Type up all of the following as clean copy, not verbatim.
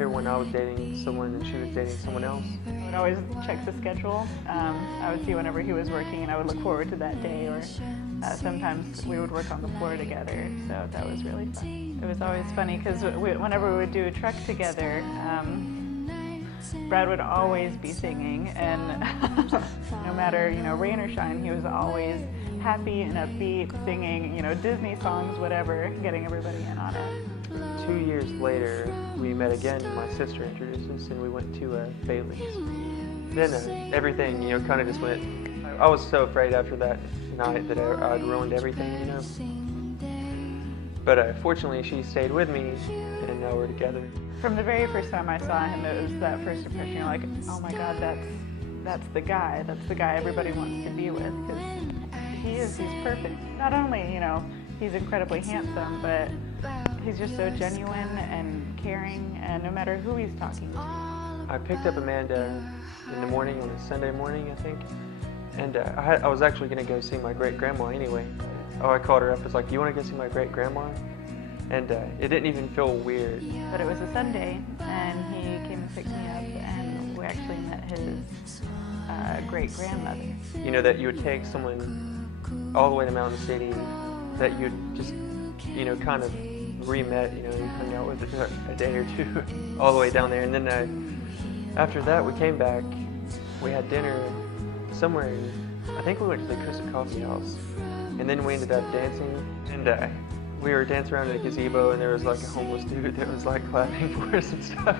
Pier 1 I was dating someone and she was dating someone else. I would always check the schedule. I would see whenever he was working and I would look forward to that day, or sometimes we would work on the floor together, so that was really fun. It was always funny because whenever we would do a truck together, Brad would always be singing, and no matter, rain or shine, he was always happy and upbeat, singing, Disney songs, whatever, getting everybody in on it. 2 years later, we met again. My sister introduced us, and we went to Bailey's. Then everything, kind of just went. I was so afraid after that night that I'd ruined everything, But fortunately, she stayed with me, and now we're together. From the very first time I saw him, it was that first impression. You're like, oh my God, that's the guy. That's the guy everybody wants to be with, because he's perfect. Not only, he's incredibly handsome, but he's just so genuine and caring, and no matter who he's talking to. I picked up Amanda in the morning, on a Sunday morning, I think, and I was actually going to go see my great-grandma anyway. I called her up, I was like, you want to go see my great-grandma? And it didn't even feel weird. But it was a Sunday, and he came and picked me up, and we actually met his great-grandmother. That you would take someone all the way to Mountain City, that you'd just, kind of re-met, you hung out with a day or two, all the way down there. And then after that, we came back, we had dinner somewhere, I think we went to the Crystal Coffee House, and then we ended up dancing, and we were dancing around in a gazebo, and there was like a homeless dude that was like clapping for us and stuff.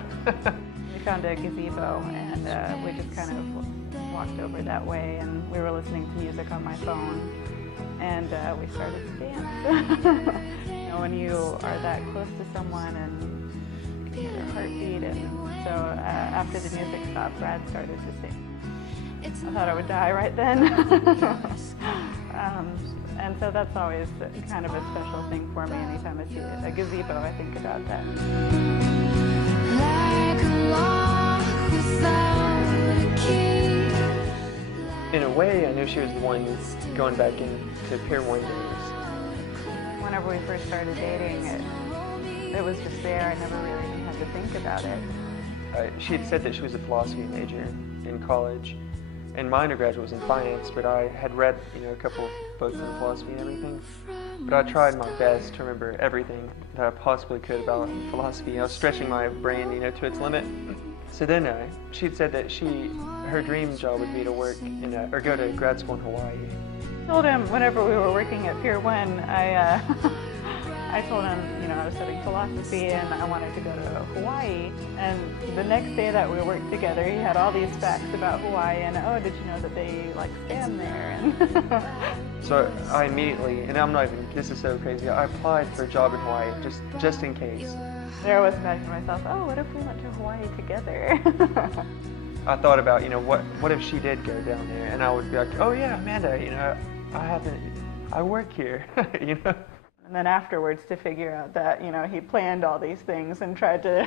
We found a gazebo, and we just kind of walked over that way, and we were listening to music on my phone, and we started to dance. When you are that close to someone and you can hear their heartbeat, and so after the music stopped, Brad started to sing. I thought I would die right then. And so that's always kind of a special thing for me. Anytime I see a gazebo, I think about that. Like a lock without a key. In a way, I knew she was the one going back into Pier 1 days. Whenever we first started dating, it was just there. I never really even had to think about it. She had said that she was a philosophy major in college, and my undergraduate was in finance, but I had read, a couple of books on philosophy and everything. But I tried my best to remember everything that I possibly could about philosophy. I was stretching my brain, to its limit. So then she'd said that her dream job would be to work or go to grad school in Hawaii. I told him whenever we were working at Pier 1, I told him, I was studying philosophy and I wanted to go to Hawaii. And the next day that we worked together, he had all these facts about Hawaii, and did you know that they stand there? And so I immediately, and I'm not even, this is so crazy, I applied for a job in Hawaii just in case. There I was imagining myself, what if we went to Hawaii together? I thought about, what if she did go down there, and I would be like, oh yeah, Amanda, I work here, And then afterwards to figure out that, he planned all these things and tried to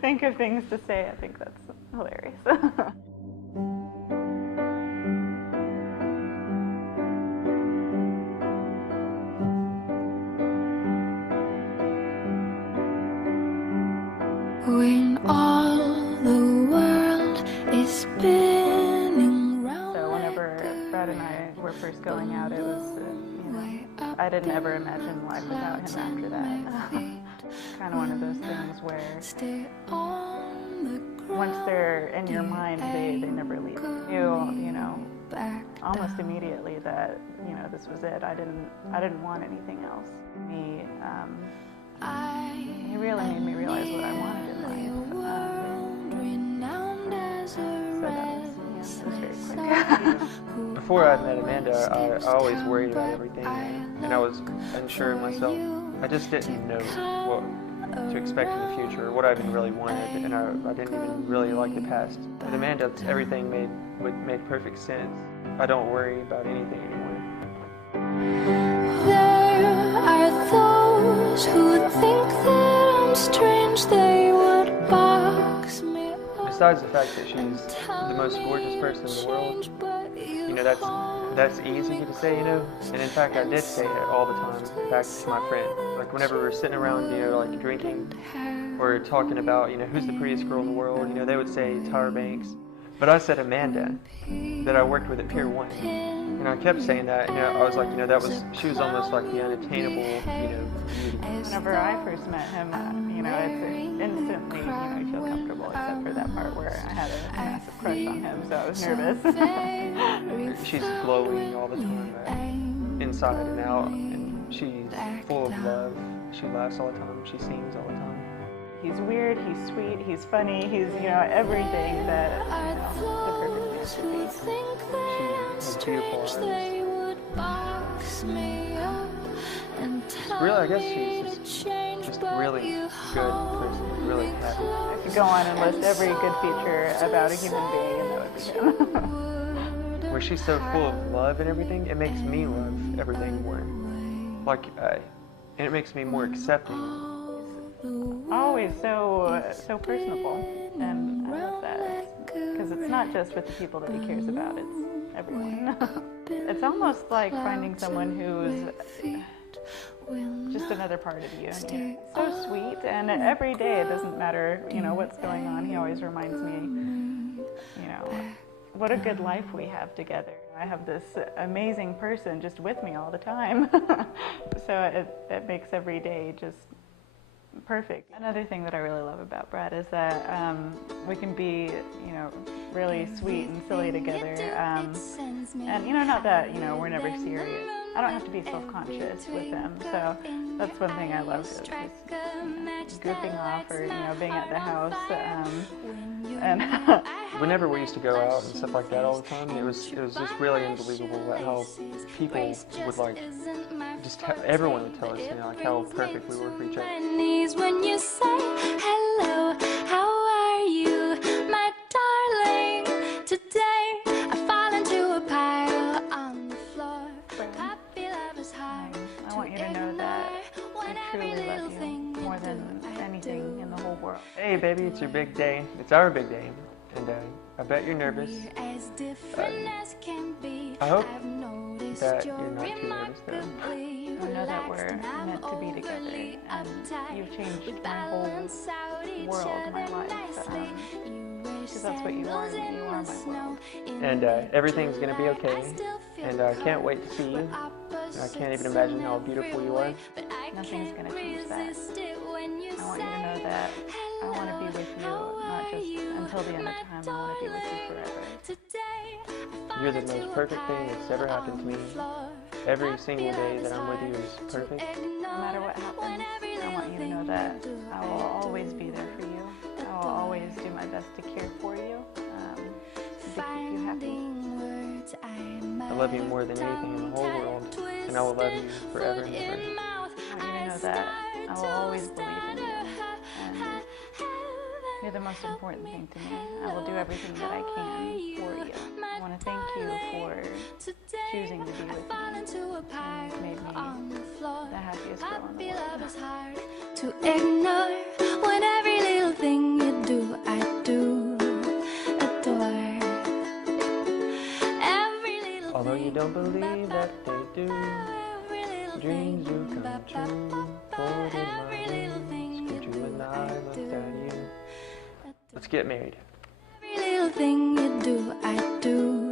think of things to say, I think that's hilarious. When all the world is spinning round. So whenever Brad and I were first going out, it was, I didn't ever imagine life without him after that. Kind of one of those things where once they're in your mind, they never leave. You know, almost immediately that, this was it. I didn't want anything else. He really made me realize what I wanted in life. So that was very quick. Before I met Amanda, I always worried about everything, and I was unsure of myself. I just didn't know what to expect in the future, or what I even really wanted, and I didn't even really like the past. With Amanda, everything made perfect sense. I don't worry about anything anymore. There are those who think that I'm strange, they would box me up. Besides the fact that she's the most gorgeous person in the world, that's easy to say, and in fact I did say it all the time back to my friend. Like whenever we were sitting around, drinking, or talking about, who's the prettiest girl in the world, they would say Tyra Banks. But I said Amanda, that I worked with at Pier 1. And I kept saying that, I was like, she was almost like the unattainable, beauty. Whenever I first met him, it's instantly, you feel comfortable, except for that part where I had a massive crush on him, so I was nervous. She's glowing all the time, inside and out, and she's full of love. She laughs all the time, she sings all the time. He's weird, he's sweet, he's funny, he's, everything that, the perfect man should be. She has beautiful eyes. Really, I guess she's just a really good person, really happy. I could go on and list every good feature about a human being, and that would be him. Where she's so full of love and everything, it makes me love everything more. And it makes me more accepting. Always so personable, and I love that, because it's not just with the people that he cares about, it's everyone. It's almost like finding someone who's just another part of you. So sweet, and every day, it doesn't matter, what's going on, he always reminds me, what a good life we have together. I have this amazing person just with me all the time. So it makes every day just perfect. Another thing that I really love about Brad is that we can be, really sweet and silly together. And, not that, we're never serious. I don't have to be self-conscious with him. So that's one thing I love, is just, goofing off or, being at the house. And whenever we used to go out and stuff like that all the time, it was just really unbelievable about how people would everyone would tell us, how perfect we were for each other. When you say hello, how are you, my darling? Today I fall into a pile on the floor. Puppy love is hard. I want you to know that I truly love you more than anything in the whole world. Hey baby, it's your big day. It's our big day. And I bet you're nervous. I hope that you're not too nervous though. I know that we're meant to be together, and you've changed my whole world, my life, because that's what you are to me. You are my world. And everything's going to be okay, and I can't wait to see you. I can't even imagine how beautiful you are. Nothing's going to change that. I want you to know that I want to be with you, not just until the end of time. I want to be with you forever. You're the most perfect thing that's ever happened to me. Every single day that I'm with you is perfect. No matter what happens, I want you to know that I will always be there for you. I will always do my best to care for you, to keep you happy. I love you more than anything in the whole world, and I will love you forever and ever. I want you to know that I will always believe in you, and you're the most important thing to me. I will do everything that I can for you. I want to thank you for choosing to be with me, and you've made me the happiest girl in the world. To ignore when every little thing you do, I do adore. Although you don't believe that they do, dreams do come true. Poured in my rooms, could you and I looked at you. Let's get married. Every little thing you do, I do.